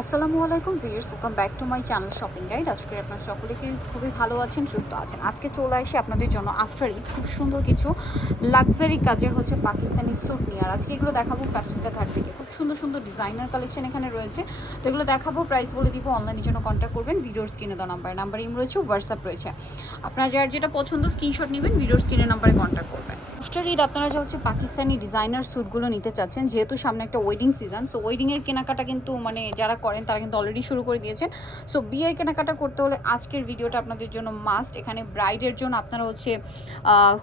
আসসালামু আলাইকুম viewers welcome back to my channel shopping guide আজকে আপনারা সকলে কি খুবই ভালো আছেন, সুস্থ আছেন। আজকে চলে আসি আপনাদের জন্য আফটার ঈদ। খুব সুন্দর কিছু লাক্সারি কাজের হচ্ছে পাকিস্তানি স্যুট নিয়ে। আর আজকে এগুলো দেখাবো ফ্যাশনটা ঘাট থেকে খুব সুন্দর সুন্দর ডিজাইনার কালেকশন এখানে রয়েছে। তো এগুলো দেখাবো প্রাইস বলে দিব অনলাইনের জন্য কন্ট্যাক্ট করবেন। ভিডিওর স্ক্রিনে দেওয়া নাম্বার নাম্বার ইম রয়েছে হোয়াটসঅ্যাপ রয়েছে। আপনারা যার যেটা পছন্দ স্ক্রিনশট নেবেন ভিডিওর স্ক্রিনে নাম্বারে কন্ট্যাক্ট করবেন। আফটার ঈদ আপনারা যা হচ্ছে পাকিস্তানি ডিজাইনার স্যুটগুলো নিতে চাচ্ছেন, যেহেতু সামনে একটা ওয়েডিং সিজন সো ওয়েডিংয়ের কেনাকাটা কিন্তু মানে যারা করেন তারা কিন্তু অলরেডি শুরু করে দিয়েছেন। সো বিয়ের কেনাকাটা করতে হলে আজকের ভিডিওটা আপনাদের জন্য মাস্ট এখানে ব্রাইডের জন্য আপনারা হচ্ছে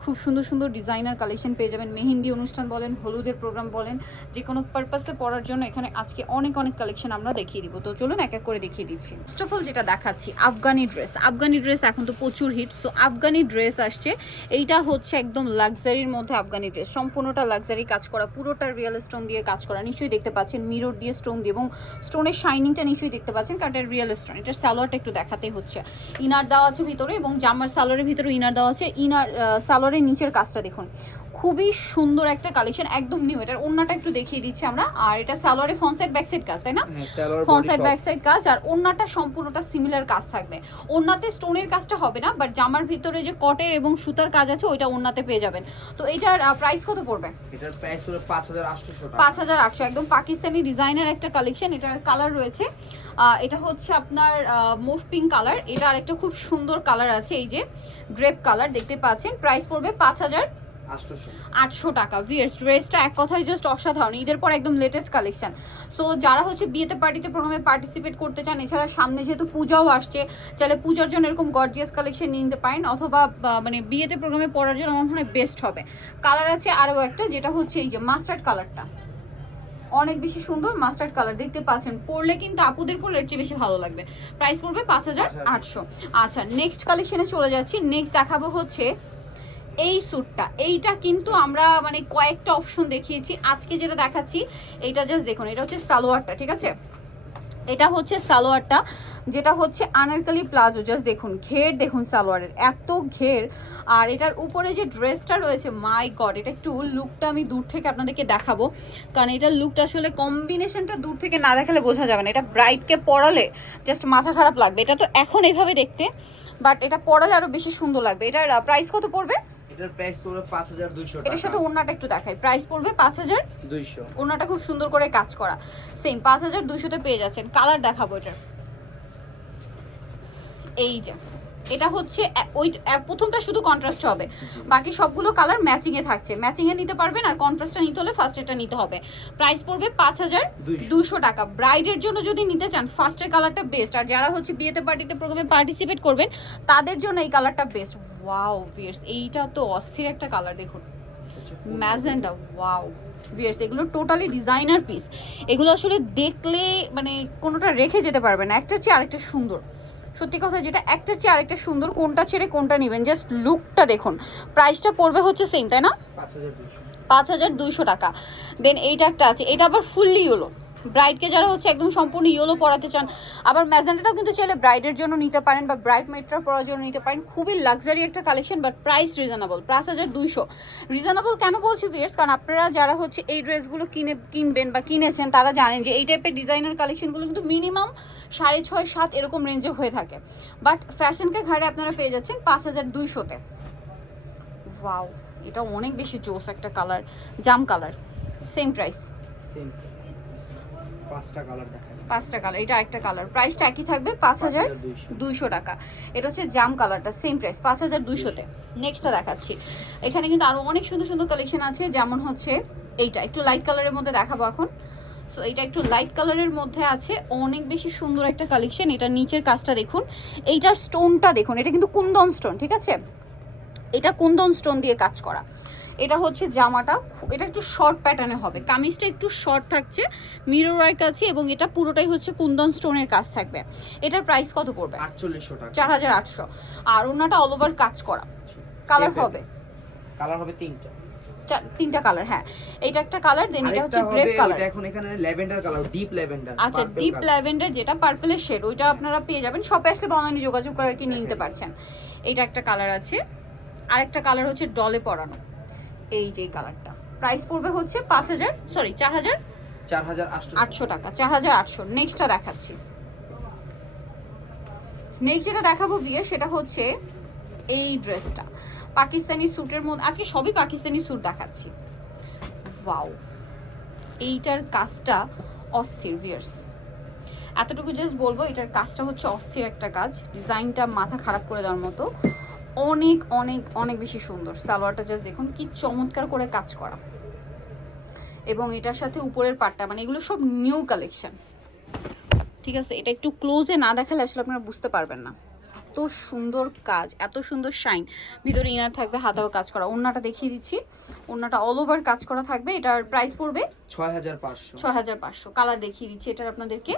খুব সুন্দর সুন্দর ডিজাইনার কালেকশন পেয়ে যাবেন। মেহেন্দি অনুষ্ঠান বলেন, হলুদের প্রোগ্রাম বলেন, যে কোনো পারপাসে পড়ার জন্য এখানে আজকে অনেক অনেক কালেকশন আমরা দেখিয়ে দিব। তো চলুন এক এক করে দেখিয়ে দিচ্ছি। ফার্স্ট অফ অল যেটা দেখাচ্ছি, আফগানি ড্রেস আফগানি ড্রেস এখন তো প্রচুর হিট সো আফগানি ড্রেস আসছে, এইটা হচ্ছে একদম লাক্সারির মধ্যে আফগানি ড্রেস সম্পূর্ণটা লাক্সারি কাজ করা, পুরোটা রিয়েল স্টোন দিয়ে কাজ করা, নিশ্চয়ই দেখতে পাচ্ছেন মিরর দিয়ে স্টোন দিয়ে এবং স্টোনের শাইনিংটা নিশ্চয়ই দেখতে পাচ্ছেন কারণ এটা রিয়েল স্টোন এটার সালোয়ারটা একটু দেখাতে হচ্ছে। ইনার দেওয়া আছে ভিতরে এবং জামার সালোয়ারের ভিতরে ইনার দেওয়া আছে, ইনার সালোয়ারের নিচের কাজটা দেখুন। খুবই সুন্দর একটা কালেকশন একদম নিউ এটার ওন্নাটা একটু দেখিয়ে দিচ্ছি আমরা। আর এটা সালোয়ারে ফ্রন্ট সাইড কাজ তাই না? হ্যাঁ, salwar front side back side কাজ আর ওন্নাটা সম্পূর্ণটা সিমিলার কাজ থাকবে। ওন্নাতে স্টোনের কাজটা হবে না বাট জামার ভিতরে যে কটের এবং সুতার কাজ আছে ওইটা ওন্নাতে পেয়ে যাবেন। তো এটার প্রাইস কত পড়বে? এটার প্রাইস পুরো পাঁচ হাজার আটশো টাকা। পাঁচ হাজার আটশো একদম পাকিস্তানি ডিজাইনের একটা কালেকশন এটার কালার রয়েছে। এটা হচ্ছে আপনার মুভ পিঙ্ক কালার এটা আরেকটা খুব সুন্দর কালার আছে এই যে গ্রেপ কালার দেখতে পাচ্ছেন। প্রাইস পড়বে পাঁচ হাজার আটশো টাকা। ভিয়ার্স ড্রেসটা এক কথায় জাস্ট অসাধারণ। ঈদের পর একদম লেটেস্ট কালেকশন সো যারা হচ্ছে বিয়েতে পার্টিতে প্রোগ্রামে পার্টিসিপেট করতে চান এছাড়া সামনে যেহেতু পূজাও আসছে চাইলে পূজার জন্য এরকম গর্জিয়াস কালেকশন নিতে পারেন অথবা মানে বিয়েতে প্রোগ্রামে পড়ার জন্য আমার মনে হয় বেস্ট হবে। কালার আছে আরও একটা যেটা হচ্ছে এই যে মাস্টার্ড কালারটা অনেক বেশি সুন্দর মাস্টার্ড কালার দেখতে পাচ্ছেন। পরলে কিন্তু আপুদের পরলে এর চেয়ে বেশি ভালো লাগবে। প্রাইস পড়বে পাঁচ হাজার আটশো। আচ্ছা নেক্সট কালেকশনে চলে যাচ্ছি। নেক্সট দেখাবো হচ্ছে এই স্যুটটা এইটা কিন্তু আমরা মানে কয়েকটা অপশন দেখিয়েছি। আজকে যেটা দেখাচ্ছি, এইটা জাস্ট দেখুন, এটা হচ্ছে সালোয়ারটা, ঠিক আছে? এটা হচ্ছে সালোয়ারটা, যেটা হচ্ছে আনারকালি প্লাজো জাস্ট দেখুন, ঘের দেখুন সালোয়ারের, এত ঘের। আর এটার উপরে যে ড্রেসটা রয়েছে মাই গড এটা একটু লুকটা আমি দূর থেকে আপনাদেরকে দেখাবো। কারণ এটার লুকটা আসলে কম্বিনেশনটা দূর থেকে না দেখালে বোঝা যাবে না। এটা ব্রাইটকে পরালে জাস্ট মাথা খারাপ লাগবে। এটা তো এখন এইভাবে দেখতে বাট এটা পরালে আরও বেশি সুন্দর লাগবে। এটার প্রাইস কত পড়বে? এটার প্রাইস পুরো পাঁচ হাজার দুইশো এটার সাথে ওড়নাটা একটু দেখাই। প্রাইস পড়বে পাঁচ হাজার দুইশো। ওড়নাটা খুব সুন্দর করে কাজ করা। সেম পাঁচ হাজার দুইশোতে পেয়ে যাচ্ছেন। কালার দেখাবো এটার। এই যে। এটা হচ্ছে ওই প্রথমটা শুধু কন্ট্রাস্ট হবে। বাকি সবগুলো কালার ম্যাচিং এ থাকছে। ম্যাচিং এ নিতে পারবেন আর কন্ট্রাস্টটা নিতে হলে ফার্স্ট এটা নিতে হবে। প্রাইস পড়বে পাঁচ হাজার দুইশো। দুশো টাকা। ব্রাইডের জন্য যদি নিতে চান ফার্স্টের কালারটা বেস্ট আর যারা হচ্ছে বিয়েতে পার্টিতে প্রোগ্রামে পার্টিসিপেট করবেন তাদের জন্য এই কালারটা বেস্ট ওয়াও ভিয়ার্স এইটা তো অস্থির একটা কালার দেখুন। ম্যাজেন্ডা ওয়াও ভিয়ার্স এগুলো টোটালি ডিজাইনার পিস এগুলো আসলে দেখলে মানে কোনোটা রেখে যেতে পারবে না। একটা চেয়ে আরেকটা সুন্দর। সত্যি কথা যেটা একটা চেয়ে আরেকটা সুন্দর কোনটা ছেড়ে কোনটা নেবেন? জাস্ট লুকটা দেখুন। প্রাইসটা পড়বে হচ্ছে সেম তাই না? পাঁচ হাজার দুইশো। টাকা। দেন এইটা একটা আছে এটা আবার ফুললি ইয়েলো ব্রাইডকে যারা হচ্ছে একদম সম্পূর্ণ ইয়েলো পরাতে চান, আবার ম্যাজেন্টাটাও কিন্তু চাইলে ব্রাইডের জন্য নিতে পারেন বা ব্রাইড মেটরা পরার জন্য নিতে পারেন। খুবই লাক্সারি একটা কালেকশন বাট প্রাইস রিজনেবল পাঁচ হাজার দুইশো। রিজনেবল কেন বলছি ভিয়ার্স কারণ আপনারা যারা হচ্ছে এই ড্রেসগুলো কিনে, কিনবেন বা কিনেছেন, তারা জানেন যে এই টাইপের ডিজাইনের কালেকশনগুলো কিন্তু মিনিমাম সাড়ে ছয়, সাত এরকম রেঞ্জে হয়ে থাকে। বাট ফ্যাশনকে ঘাড়ে আপনারা পেয়ে যাচ্ছেন পাঁচ হাজার দুইশোতে। ওয়াও এটা অনেক বেশি জোস একটা কালার জাম কালার সেম প্রাইস সেম পাঁচটা কালার দেখায় পাঁচটা কালার এটা একটা কালার। প্রাইসটা একই থাকবে পাঁচ হাজার দুইশো। টাকা। এটা হচ্ছে জাম কালারটা সেম প্রাইস পাঁচ হাজার দুইশোতে। নেক্সটটা দেখাচ্ছি। এখানে কিন্তু আরও অনেক সুন্দর সুন্দর কালেকশন আছে যেমন হচ্ছে এইটা একটু লাইট কালারের মধ্যে দেখাবো এখন। সো এটা একটু লাইট কালারের মধ্যে আছে অনেক বেশি সুন্দর একটা কালেকশন এটা নিচের কাজটা দেখুন। এইটার স্টোনটা দেখুন এটা কিন্তু কুন্দন স্টোন ঠিক আছে? এটা কুন্দন স্টোন দিয়ে কাজ করা। এটা হচ্ছে জামাটা। এটা একটু শর্ট প্যাটার্নে হবে। কামিজটা একটু শর্ট থাকছে মিরর ওয়ার্ক আছে এবং এটা পুরোটাই হচ্ছে কুন্দন স্টোনের কাজ থাকবে। এটার প্রাইস কত পড়বে? আটচল্লিশশো টাকা। চার হাজার আটশো। আর ওনাটা অল ওভার কাজ করা। কালার হবে? কালার হবে তিনটা। তিনটা কালার হ্যাঁ। এটা একটা কালার দেন এটা হচ্ছে গ্রেপ কালার এখন এখানে ল্যাভেন্ডার কালার ডিপ ল্যাভেন্ডার আচ্ছা ডিপ ল্যাভেন্ডার যেটা পার্পলের শেড ওইটা আপনারা পেয়ে যাবেন। শপে আসলে অনলাইনে যোগাযোগ করে আর কি নিতে পারছেন। এইটা একটা কালার আছে। আরেকটা কালার হচ্ছে ডলে পরানো। এই যে কালারটা। প্রাইস পড়বে হচ্ছে পাঁচ হাজার সরি চার হাজার চার হাজার আটশো টাকা। চার হাজার আটশো। নেক্সটটা দেখাচ্ছি। নেক্সট যেটা দেখাবো বিয়ে সেটা হচ্ছে এই ড্রেসটা পাকিস্তানি স্যুটের মধ্যে আজকে সবই পাকিস্তানি স্যুট দেখাচ্ছি। ওয়াও এইটার কাজটা অস্থির ভিয়ার্স এতটুকু জাস্ট বলব এটার কাজটা হচ্ছে অস্থির একটা কাজ। ডিজাইনটা মাথা খারাপ করে দেওয়ার মতো। অনেক অনেক অনেক বেশি সুন্দর। সালোয়ারটা জাস্ট দেখুন কি চমৎকার করে কাজ করা। এবং এটার সাথে উপরের পাটটা মানে এগুলো সব নিউ কালেকশন ঠিক আছে? এটা একটু ক্লোজে না দেখালে আসলে আপনারা বুঝতে পারবেন না। এত সুন্দর কাজ এত সুন্দর শাইন ভিতরে ইনার থাকবে হাতাও কাজ করা। ওন্নাটা দেখিয়ে দিচ্ছি। ওন্নাটা অল ওভার কাজ করা থাকবে। এটার প্রাইস পড়বে ছয় হাজার পাঁচশো। ছয় হাজার পাঁচশো। কালার দেখিয়ে দিচ্ছি। এটার আপনাদেরকে।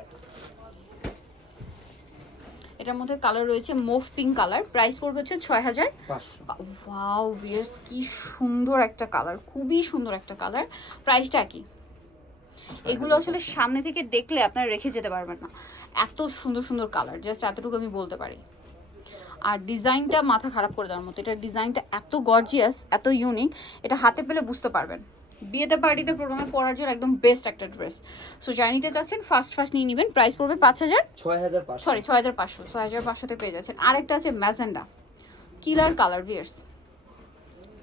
এটার মধ্যে কালার রয়েছে মোভ পিঙ্ক কালার প্রাইস পড়বে হচ্ছে ছয় হাজার। পাঁচশো। ওয়াও ভিয়ার্স কি সুন্দর একটা কালার খুবই সুন্দর একটা কালার প্রাইসটা কি? এগুলো আসলে সামনে থেকে দেখলে আপনারা রেখে যেতে পারবেন না। এত সুন্দর সুন্দর কালার জাস্ট এতটুকু আমি বলতে পারি। আর ডিজাইনটা মাথা খারাপ করে দেওয়ার মতো। এটার ডিজাইনটা এত গর্জিয়াস এত ইউনিক এটা হাতে পেলে বুঝতে পারবেন। বিয়েতে পার্টিতে প্রোগ্রামে পরার জন্য একদম বেস্ট একটা ড্রেস সো যারা নিতে চাচ্ছেন ফার্স্ট ফার্স্ট নিয়ে নেবেন। প্রাইস পড়বে পাঁচ হাজার। ছয় হাজার সরি ছয় হাজার পাঁচশো। ছয় হাজার পাঁচশোতে পেয়ে যাচ্ছেন। আরেকটা আছে ম্যাজেন্ডা। কিলার কালার ভিয়ার্স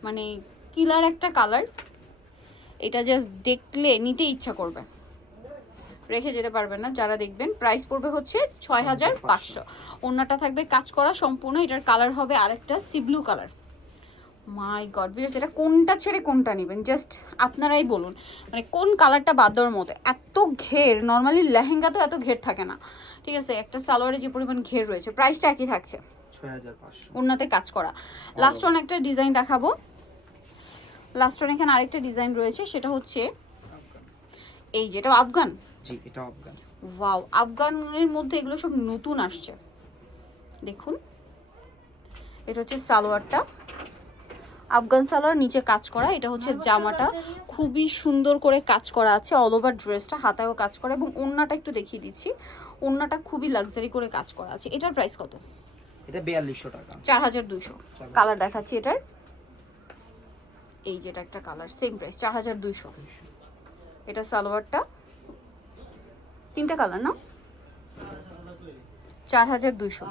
মানে কিলার একটা কালার এটা জাস্ট দেখলে নিতে ইচ্ছা করবে। রেখে যেতে পারবেন না যারা দেখবেন। প্রাইস পড়বে হচ্ছে ছয় হাজার পাঁচশো। অন্যটা থাকবে কাজ করা সম্পূর্ণ। এটার কালার হবে আরেকটা sea blue colour my god viewers এটা কোনটা ছেড়ে কোনটা নেবেন? জাস্ট আপনারাই বলুন। মানে কোন কালারটা বাদ দেওয়ার মতো? এত ঘের নর্মালি লেহেঙ্গা তো এত ঘের থাকে না। ঠিক আছে একটা সালোয়ারে যে পরিমাণ ঘের রয়েছে প্রাইসটা একই থাকছে। পাঁচশো। কাজ করা। লাস্ট ওয়ান একটা ডিজাইন দেখাবো। লাস্ট ওয়ান এখানে আরেকটা ডিজাইন রয়েছে সেটা হচ্ছে এই যেটা আফগান? জি এটা আফগান। ওয়াও আফগানের মধ্যে এগুলো সব নতুন আসছে। দেখুন। এটা হচ্ছে সালোয়ারটা। আফগান সালোয়ার নিচে কাজ করা এটা হচ্ছে জামাটা। খুবই সুন্দর করে কাজ করা আছে অল ওভার ড্রেসটা হাতায়ও কাজ করা এবং ওড়নাটা একটু দেখিয়ে দিচ্ছি। ওড়নাটা খুবই লাক্সারি করে কাজ করা আছে। এটার প্রাইস কত? এটা বিয়াল্লিশশো টাকা। চার হাজার দুইশো। কালার দেখাচ্ছি এটার। এই যেটা একটা কালার সেম প্রাইস চার হাজার দুইশো। এটা সালোয়ারটা। তিনটা কালার না? চার হাজার দুইশো।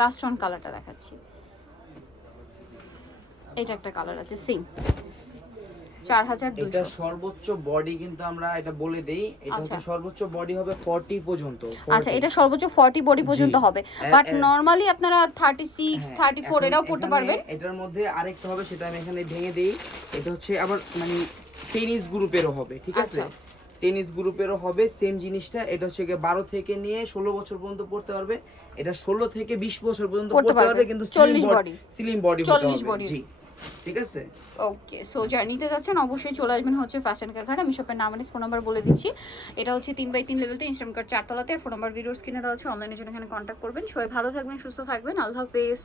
লাস্ট ওয়ান কালারটা দেখাচ্ছি। এটা একটা কালার আছে সেম চার হাজার এটা সর্বোচ্চ বডি কিন্তু আমরা এটা বলে দেই এটা আচ্ছা। হচ্ছে সর্বোচ্চ বডি হবে 40 পর্যন্ত। আচ্ছা এটা সর্বোচ্চ ফর্টি বডি পর্যন্ত হবে। বাট এ- আপনারা থার্টি সিক্স হ্যাঁ, থার্টি ফোর এখন এটাও করতে পারবেন। এটার মধ্যে আরেকটা হবে সেটা আমি এখানে ভেঙে দেই। এটা হচ্ছে আবার মানে টেনিস গ্রুপেরও হবে ঠিক আছে? আচ্ছা। টেনিস গ্রুপেরও হবে সেম জিনিসটা। এটা হচ্ছে বারো থেকে নিয়ে ষোলো বছর পর্যন্ত পড়তে পারবে। এটা ষোলো থেকে বিশ বছর পর্যন্ত পড়তে পারবে। কিন্তু 40 body। Slim body 40 body। জি। ঠিক আছে? ওকে সো যারা নিতে যাচ্ছেন, অবশ্যই চলে আসবেন হচ্ছে ফ্যাশন কাঘাট আমি শপের নাম ফোন নাম্বার বলে দিচ্ছি। এটা হচ্ছে তিন বাই তিন লেভেলতে ইনস্টাম কার্ড চারতলাতে। ফোন নাম্বার ভিডিওস কিনে দেওয়া হচ্ছে অনলাইনের জন্য এখানে কন্ট্যাক্ট করবেন। সবাই ভালো থাকবেন, সুস্থ থাকবেন। আল্লাহ হাফেজ।